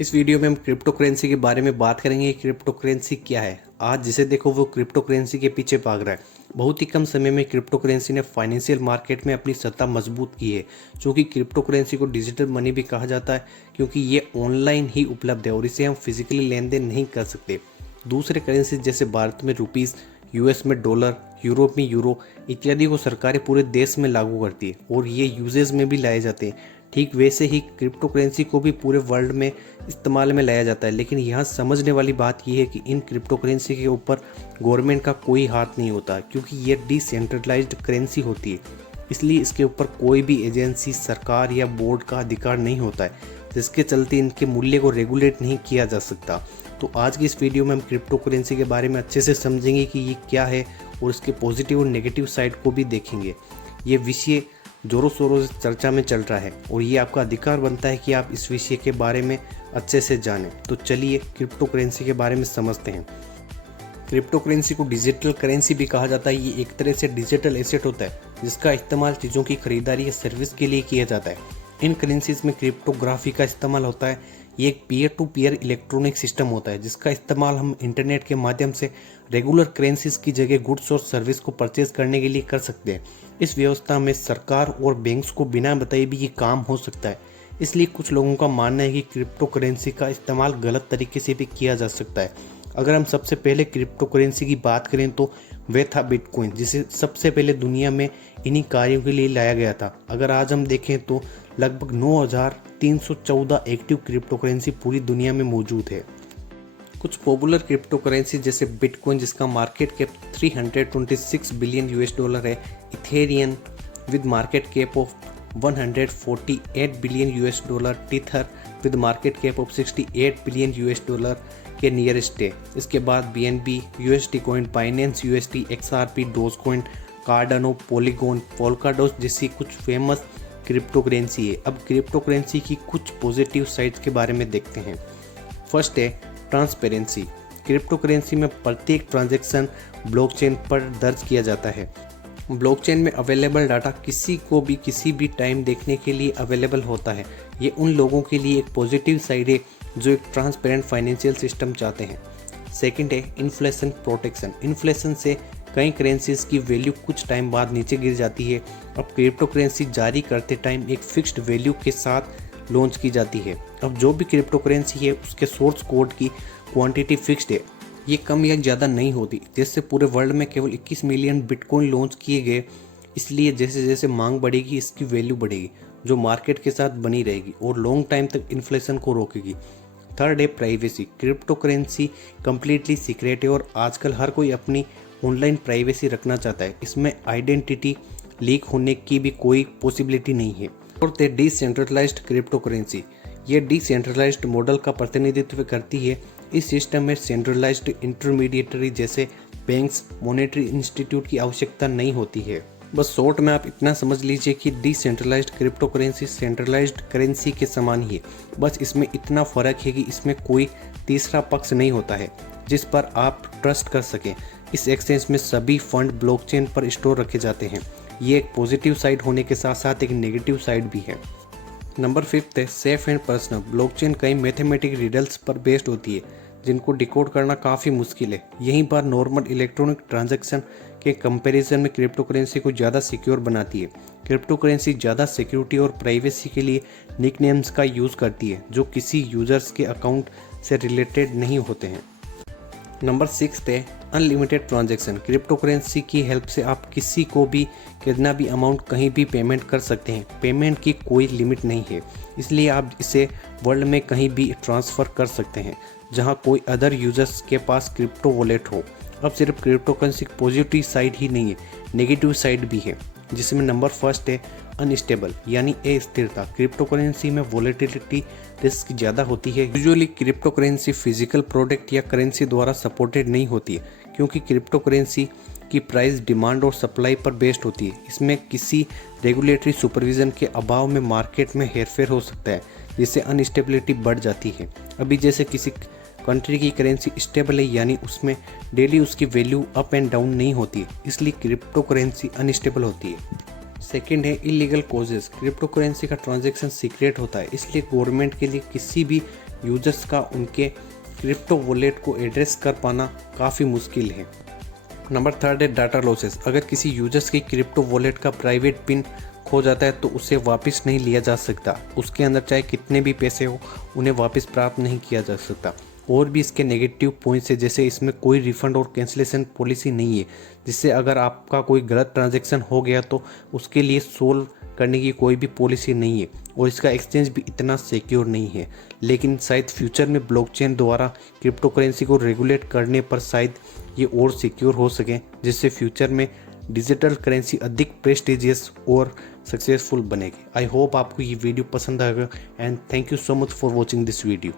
इस वीडियो में हम क्रिप्टो करेंसी के बारे में बात करेंगे। क्रिप्टो करेंसी क्या है। आज जिसे देखो वो क्रिप्टो करेंसी के पीछे भाग रहा है। बहुत ही कम समय में क्रिप्टो करेंसी ने फाइनेंशियल मार्केट में अपनी सत्ता मजबूत की है। चूँकि क्रिप्टो करेंसी को डिजिटल मनी भी कहा जाता है क्योंकि ये ऑनलाइन ही उपलब्ध है और इसे हम फिजिकली लेन देन नहीं कर सकते। दूसरे करेंसी जैसे भारत में रुपीज़, यूएस में डॉलर, यूरोप में यूरो इत्यादि को सरकारें पूरे देश में लागू करती है और ये यूजेज में भी लाए जाते हैं। ठीक वैसे ही क्रिप्टो करेंसी को भी पूरे वर्ल्ड में इस्तेमाल में लाया जाता है। लेकिन यहाँ समझने वाली बात यह है कि इन क्रिप्टो करेंसी के ऊपर गवर्नमेंट का कोई हाथ नहीं होता क्योंकि ये डिसेंट्रलाइज्ड करेंसी होती है। इसलिए इसके ऊपर कोई भी एजेंसी, सरकार या बोर्ड का अधिकार नहीं होता है, जिसके चलते इनके मूल्य को रेगुलेट नहीं किया जा सकता। तो आज की इस वीडियो में हम क्रिप्टो करेंसी के बारे में अच्छे से समझेंगे कि ये क्या है और इसके पॉजिटिव और नेगेटिव साइड को भी देखेंगे। ये विषय जोरों शोरों से चर्चा में चल रहा है और ये आपका अधिकार बनता है कि आप इस विषय के बारे में अच्छे से जानें। तो चलिए क्रिप्टो करेंसी के बारे में समझते हैं। क्रिप्टो करेंसी को डिजिटल करेंसी भी कहा जाता है। ये एक तरह से डिजिटल एसेट होता है जिसका इस्तेमाल चीज़ों की खरीदारी या सर्विस के लिए किया जाता है। इन करेंसीज में क्रिप्टोग्राफी का इस्तेमाल होता है। ये एक peer to peer electronic system होता है जिसका इस्तेमाल हम इंटरनेट के माध्यम से रेगुलर करेंसीज की जगह गुड्स और सर्विस को परचेज करने के लिए कर सकते हैं। इस व्यवस्था में सरकार और बैंक्स को बिना बताए भी ये काम हो सकता है। इसलिए कुछ लोगों का मानना है कि क्रिप्टो करेंसी का इस्तेमाल गलत तरीके से भी किया जा सकता है। अगर हम सबसे पहले क्रिप्टो करेंसी की बात करें तो वह था बिटकॉइन, जिसे सबसे पहले दुनिया में इन्हीं कार्यों के लिए लाया गया था। अगर आज हम देखें तो लगभग 9,314 एक्टिव क्रिप्टो करेंसी पूरी दुनिया में मौजूद है। कुछ पॉपुलर क्रिप्टो करेंसी जैसे बिटकॉइन जिसका market cap 326 billion US dollar है, Ethereum with market cap of 148 billion US dollar, Tether with market cap of 68 billion US dollar के नियरेस्ट है। इसके बाद BNB, USD coin, Binance USD, XRP, Doge coin, Cardano, Polygon, Polkadot जैसी कुछ famous crypto currency है। अब crypto currency की कुछ पॉजिटिव साइड्स के बारे में देखते हैं। फर्स्ट है ट्रांसपेरेंसी। क्रिप्टो करेंसी में प्रत्येक ट्रांजैक्शन ब्लॉकचेन पर दर्ज किया जाता है। ब्लॉकचेन में अवेलेबल डाटा किसी को भी किसी भी टाइम देखने के लिए अवेलेबल होता है। ये उन लोगों के लिए एक पॉजिटिव साइड है जो एक ट्रांसपेरेंट फाइनेंशियल सिस्टम चाहते हैं। सेकंड है इन्फ्लेशन प्रोटेक्शन। इन्फ्लेशन से कई करेंसीज की वैल्यू कुछ टाइम बाद नीचे गिर जाती है। अब क्रिप्टो करेंसी जारी करते टाइम एक फिक्स्ड वैल्यू के साथ लॉन्च की जाती है। अब जो भी क्रिप्टो करेंसी है उसके सोर्स कोड की क्वांटिटी फिक्स्ड है, ये कम या ज़्यादा नहीं होती। जैसे पूरे वर्ल्ड में केवल 21 मिलियन बिटकॉइन लॉन्च किए गए, इसलिए जैसे जैसे मांग बढ़ेगी इसकी वैल्यू बढ़ेगी जो मार्केट के साथ बनी रहेगी और लॉन्ग टाइम तक इन्फ्लेशन को रोकेगी। थर्ड है privacy. Crypto currency completely secret है और आजकल हर कोई अपनी ऑनलाइन प्राइवेसी रखना चाहता है। इसमें आइडेंटिटी लीक होने की भी कोई पॉसिबिलिटी नहीं है। फोर्थ है डिसेंट्रलाइज्ड क्रिप्टो करेंसी। ये डिसेंट्रलाइज्ड मॉडल का प्रतिनिधित्व करती है। इस सिस्टम में सेंट्रलाइज्ड इंटरमीडिएटरी जैसे बैंक्स, मॉनेटरी इंस्टीट्यूट की आवश्यकता नहीं होती है। बस शॉर्ट में आप इतना समझ लीजिए कि decentralized crypto currency centralized currency के समान ही है। बस इसमें इतना फ़र्क है कि इसमें कोई तीसरा पक्ष नहीं होता है जिस पर आप ट्रस्ट कर सकें। इस एक्सचेंज में सभी फंड ब्लॉकचेन पर स्टोर रखे जाते हैं। ये एक पॉजिटिव साइड होने के साथ साथ एक नेगेटिव साइड भी है। नंबर 5 है सेफ एंड पर्सनल। ब्लॉकचेन कई मैथमेटिक रिडल्स पर बेस्ड होती है जिनको डिकोड करना काफ़ी मुश्किल है। यहीं पर नॉर्मल इलेक्ट्रॉनिक ट्रांजैक्शन के कंपैरिजन में क्रिप्टो करेंसी को ज़्यादा सिक्योर बनाती है। क्रिप्टो करेंसी ज़्यादा सिक्योरिटी और प्राइवेसी के लिए निकनेम्स का यूज़ करती है जो किसी यूजर्स के अकाउंट से रिलेटेड नहीं होते हैं। नंबर 6 है अनलिमिटेड ट्रांजैक्शन। क्रिप्टो करेंसी की हेल्प से आप किसी को भी कितना भी अमाउंट कहीं भी पेमेंट कर सकते हैं। पेमेंट की कोई लिमिट नहीं है, इसलिए आप इसे वर्ल्ड में कहीं भी ट्रांसफ़र कर सकते हैं जहां कोई अदर यूजर्स के पास क्रिप्टो वॉलेट हो। अब सिर्फ क्रिप्टो करेंसी की पॉजिटिव साइड ही नहीं है, नेगेटिव साइड भी है, जिसमें नंबर फर्स्ट है अनस्टेबल यानी अस्थिरता। क्रिप्टो करेंसी में वॉलेटिलिटी रिस्क ज़्यादा होती है। Usually crypto currency physical product या करेंसी द्वारा सपोर्टेड नहीं होती है क्योंकि क्रिप्टो करेंसी की प्राइस डिमांड और सप्लाई पर बेस्ड होती है। इसमें किसी रेगुलेटरी सुपरविजन के अभाव में मार्केट में हेरफेर हो सकता है जिससे अनस्टेबिलिटी बढ़ जाती है। अभी जैसे किसी कंट्री की करेंसी स्टेबल है यानी उसमें डेली उसकी वैल्यू अप एंड डाउन नहीं होती, इसलिए क्रिप्टो करेंसी अनस्टेबल होती है। सेकंड है इलीगल कॉजेज। क्रिप्टो करेंसी का ट्रांजैक्शन सीक्रेट होता है, इसलिए गवर्नमेंट के लिए किसी भी यूजर्स का उनके क्रिप्टो वॉलेट को एड्रेस कर पाना काफ़ी मुश्किल है। नंबर थर्ड है डाटा लॉसेस। अगर किसी यूजर्स की क्रिप्टो वॉलेट का प्राइवेट पिन खो जाता है तो उसे वापस नहीं लिया जा सकता। उसके अंदर चाहे कितने भी पैसे हो उन्हें वापस प्राप्त नहीं किया जा सकता। और भी इसके नेगेटिव पॉइंट्स है, जैसे इसमें कोई रिफंड और कैंसिलेशन पॉलिसी नहीं है, जिससे अगर आपका कोई गलत ट्रांजैक्शन हो गया तो उसके लिए सोल्व करने की कोई भी पॉलिसी नहीं है। और इसका एक्सचेंज भी इतना सिक्योर नहीं है। लेकिन शायद फ्यूचर में ब्लॉकचेन द्वारा क्रिप्टो करेंसी को रेगुलेट करने पर शायद ये और सिक्योर हो सके, जिससे फ्यूचर में डिजिटल करेंसी अधिक प्रेस्टिजियस और सक्सेसफुल बनेगी। आई होप आपको ये वीडियो पसंद आएगा and thank you so much for watching this video.